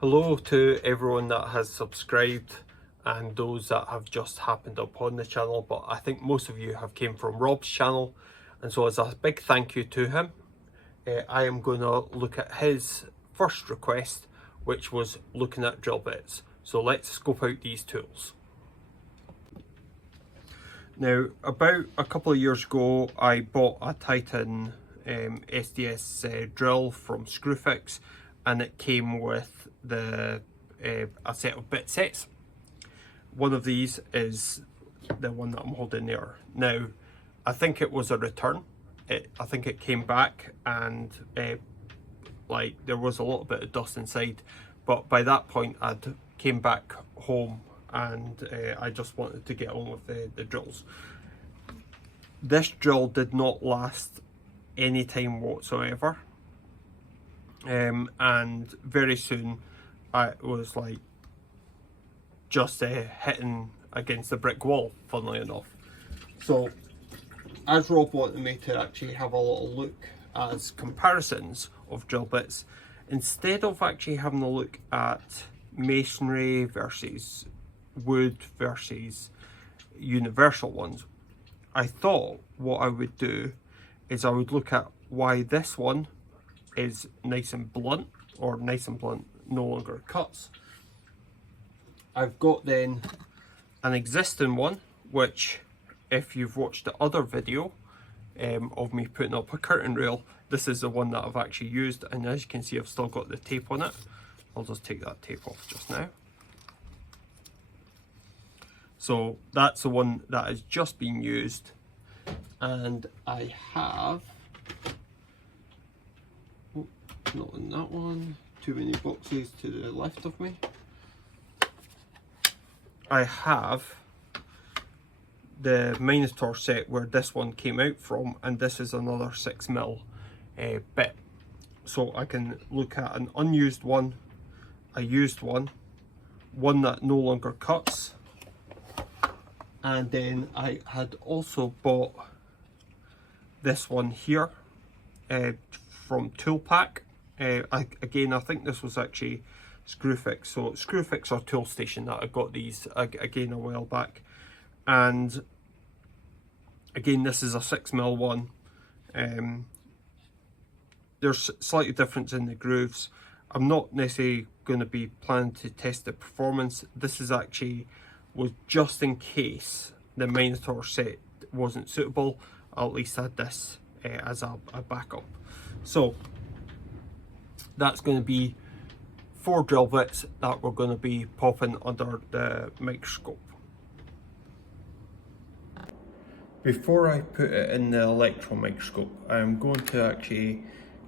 Hello to everyone that has subscribed and those that have just happened upon the channel, but I think most of you have came from Rob's channel, and so as a big thank you to him, I am going to look at his first request, which was looking at drill bits. So let's scope out these tools. Now, about a couple of years ago, I bought a Titan SDS drill from Screwfix, and it came with a set of bit sets. One of these is the one that I'm holding there. Now, I think it was a return. I think it came back and like there was a little bit of dust inside, but by that point I'd came back home and I just wanted to get on with the drills. This drill did not last any time whatsoever, and very soon I was like just hitting against the brick wall, funnily enough. So as Rob wanted me to actually have a little look as comparisons of drill bits, instead of actually having a look at masonry versus wood versus universal ones, I thought what I would do is I would look at why this one is nice and blunt, or nice and blunt no longer cuts. I've got then an existing one, which if you've watched the other video of me putting up a curtain rail, this is the one that I've actually used, and as you can see I've still got the tape on it. I'll just take that tape off just now. So that's the one that has just been used, and I have, oh, not in that one, too many boxes to the left of me. I have the Minotaur set where this one came out from, and this is another 6mm bit. So I can look at an unused one, a used one, one that no longer cuts, and then I had also bought this one here from Toolpak. Again, I think this was actually Screwfix. So Screwfix or Tool Station that I got these again a while back. And again, this is a 6mm one. There's slightly difference in the grooves. I'm not necessarily going to be planning to test the performance. This is actually was just in case the Minotaur set wasn't suitable. I at least had this as a backup. So that's going to be 4 drill bits that we're going to be popping under the microscope. Before I put it in the electron microscope, I'm going to actually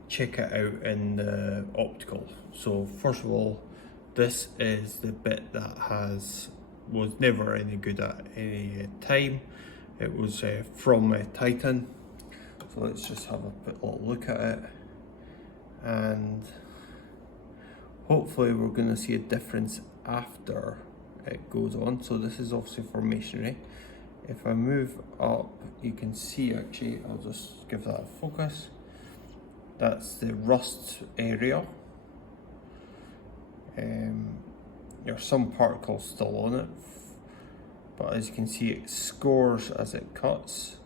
check it out in the optical. So first of all, this is the bit that was never any good at any time. It was from Titan. So let's just have a little look at it, and hopefully we're going to see a difference after it goes on. So this is obviously for masonry. If I move up, you can see actually, I'll just give that a focus. That's the rust area. There's some particles still on it, but as you can see it scores as it cuts.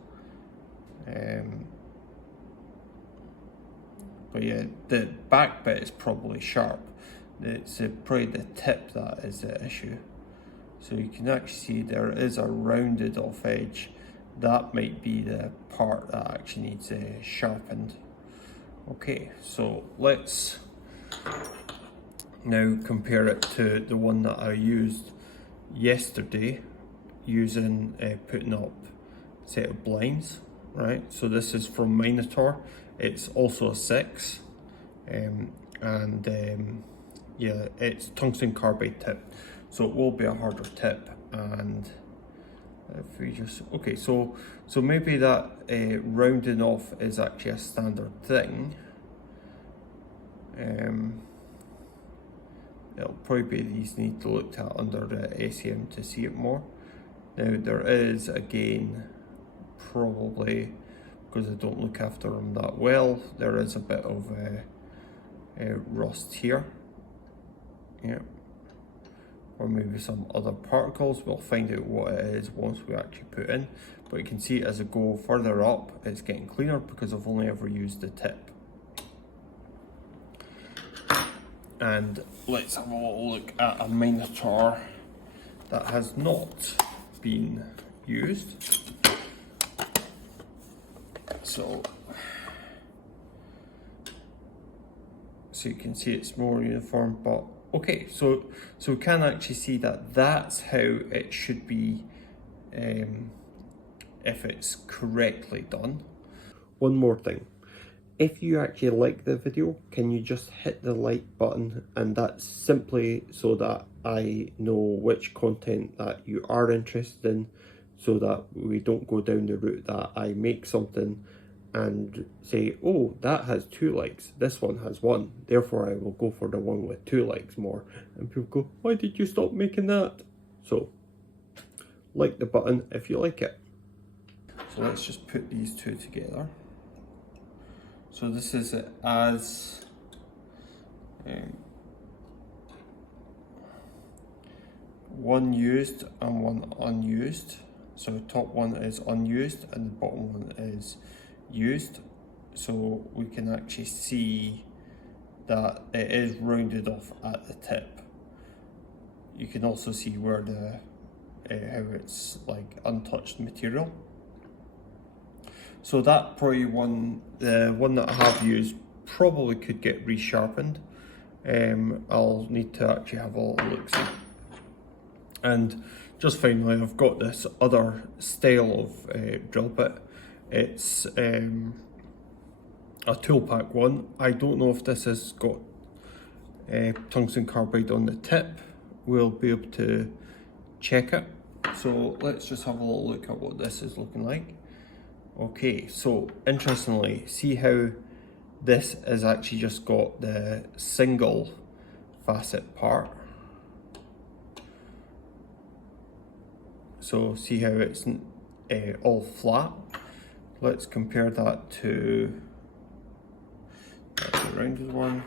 But yeah, the back bit is probably sharp. It's probably the tip that is the issue. So you can actually see there is a rounded off edge. That might be the part that actually needs sharpened. Okay, so let's now compare it to the one that I used yesterday, using putting up a set of blinds, right? So this is from Minotaur. It's also a 6, yeah, it's tungsten carbide tip, so it will be a harder tip. And if we just, okay, so maybe that rounding off is actually a standard thing. It'll probably be these need to look at under the ACM to see it more. Now there is, again, probably because I don't look after them that well, there is a bit of rust here. Yep. Or maybe some other particles. We'll find out what it is once we actually put in. But you can see as I go further up, it's getting cleaner because I've only ever used the tip. And let's have a little look at a Minotaur that has not been used. So you can see it's more uniform, but okay, so we can actually see that that's how it should be if it's correctly done. One more thing. If you actually like the video, can you just hit the like button, and that's simply so that I know which content that you are interested in, so that we don't go down the route that I make something and say, oh, that has 2 likes, this one has 1, therefore I will go for the one with 2 likes more, and people go, why did you stop making that? So like the button if you like it. So let's just put these two together. So this is it as one used and one unused. So the top one is unused and the bottom one is used. So we can actually see that it is rounded off at the tip. You can also see where the how it's like untouched material. So that probably the one that I have used probably could get resharpened. I'll need to actually have a little look see. And just finally, I've got this other style of drill bit. It's a Toolpak one. I don't know if this has got tungsten carbide on the tip. We'll be able to check it. So let's just have a little look at what this is looking like. Okay, so interestingly, see how this has actually just got the single facet part. So see how it's all flat. Let's compare that to the rounded one.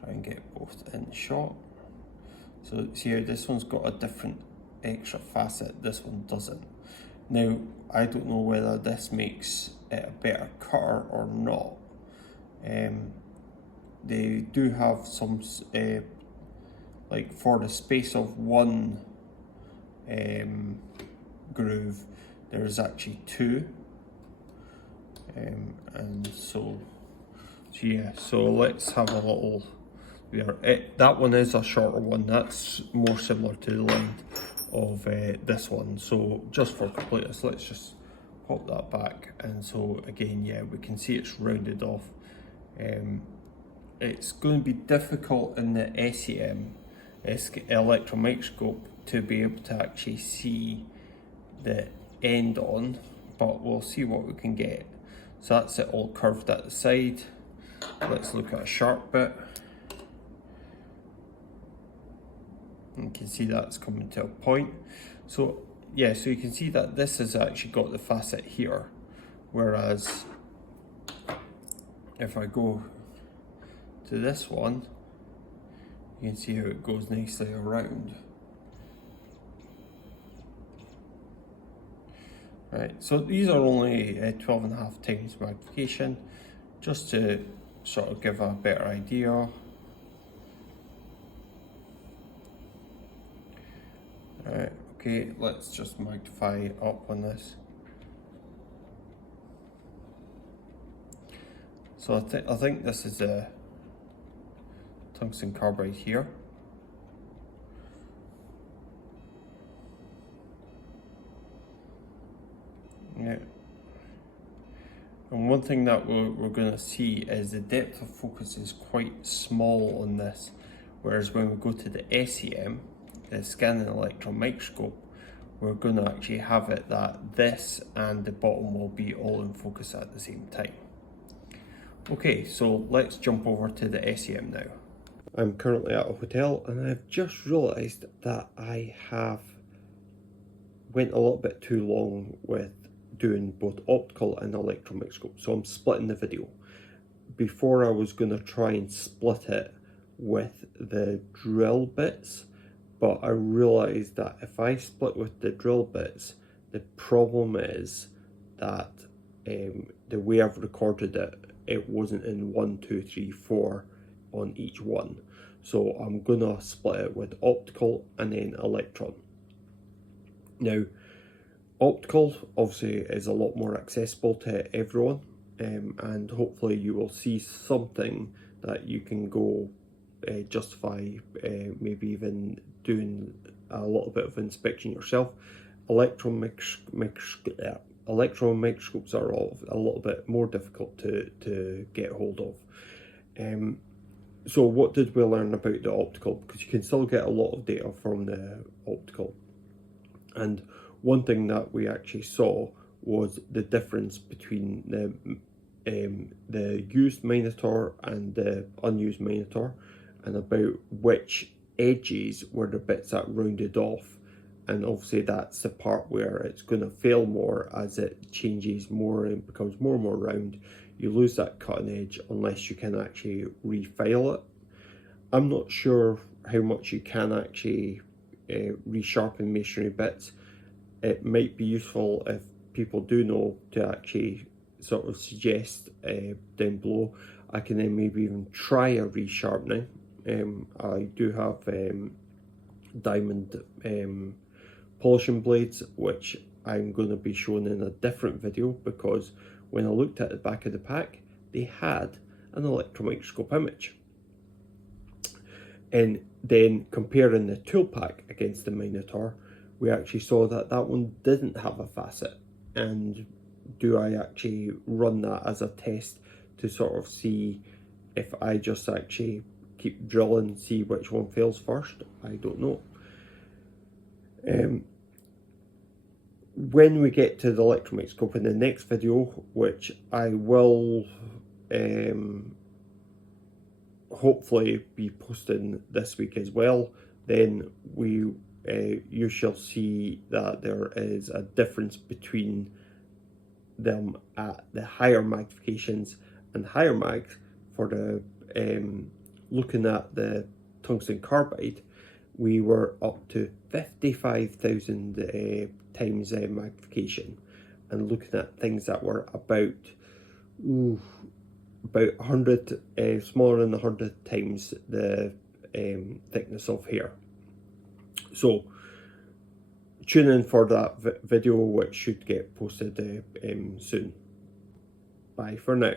Try and get both in shot. So see how this one's got a different extra facet, this one doesn't. Now I don't know whether this makes it a better cutter or not. They do have some like for the space of one groove there's actually 2, and so yeah, so let's have a little that one is a shorter one, that's more similar to the length of this one. So just for completeness, let's just pop that back, and so again, yeah, we can see it's rounded off. It's going to be difficult in the SEM electron microscope to be able to actually see the end on, but we'll see what we can get. So that's it all curved at the side. Let's look at a sharp bit. You can see that's coming to a point. So yeah, so you can see that this has actually got the facet here, whereas if I go to this one, you can see how it goes nicely around. Right, so these are only 12.5 times magnification, just to sort of give a better idea. Right, okay, let's just magnify up on this. So I think this is a tungsten carbide here. Yeah. And one thing that we're going to see is the depth of focus is quite small on this, whereas when we go to the SEM, the scanning electron microscope, we're going to actually have it that this and the bottom will be all in focus at the same time. Okay, so let's jump over to the SEM now. I'm currently at a hotel and I've just realised that I have went a little bit too long with doing both optical and electron microscope, so I'm splitting the video. before I was going to try and split it with the drill bits, but I realised that if I split with the drill bits, the problem is that the way I've recorded it, it wasn't in 1, 2, 3, 4 on each one. So I'm gonna split it with optical and then electron. Now, optical obviously is a lot more accessible to everyone, and hopefully you will see something that you can go justify maybe even doing a little bit of inspection yourself. Electron microscopes are a little bit more difficult to get hold of. So what did we learn about the optical? Because you can still get a lot of data from the optical. And one thing that we actually saw was the difference between the used Minotaur and the unused Minotaur, and about which edges were the bits that rounded off. And obviously that's the part where it's going to fail more as it changes more and becomes more and more round. You lose that cutting edge unless you can actually refile it. I'm not sure how much you can actually resharpen masonry bits. It might be useful if people do know to actually sort of suggest down below. I can then maybe even try a resharpening. I do have diamond polishing blades, which I'm going to be showing in a different video, because when I looked at the back of the pack, they had an electron microscope image. And then comparing the Toolpak against the Minotaur, we actually saw that that one didn't have a facet. And do I actually run that as a test to sort of see if I just actually keep drilling, see which one fails first? I don't know. When we get to the electron microscope in the next video, which I will hopefully be posting this week as well, then you shall see that there is a difference between them at the higher magnifications and higher mags. For the looking at the tungsten carbide, we were up to 55,000 times magnification, and looking at things that were about 100, smaller than 100 times the thickness of hair. So tune in for that video, which should get posted soon. Bye for now.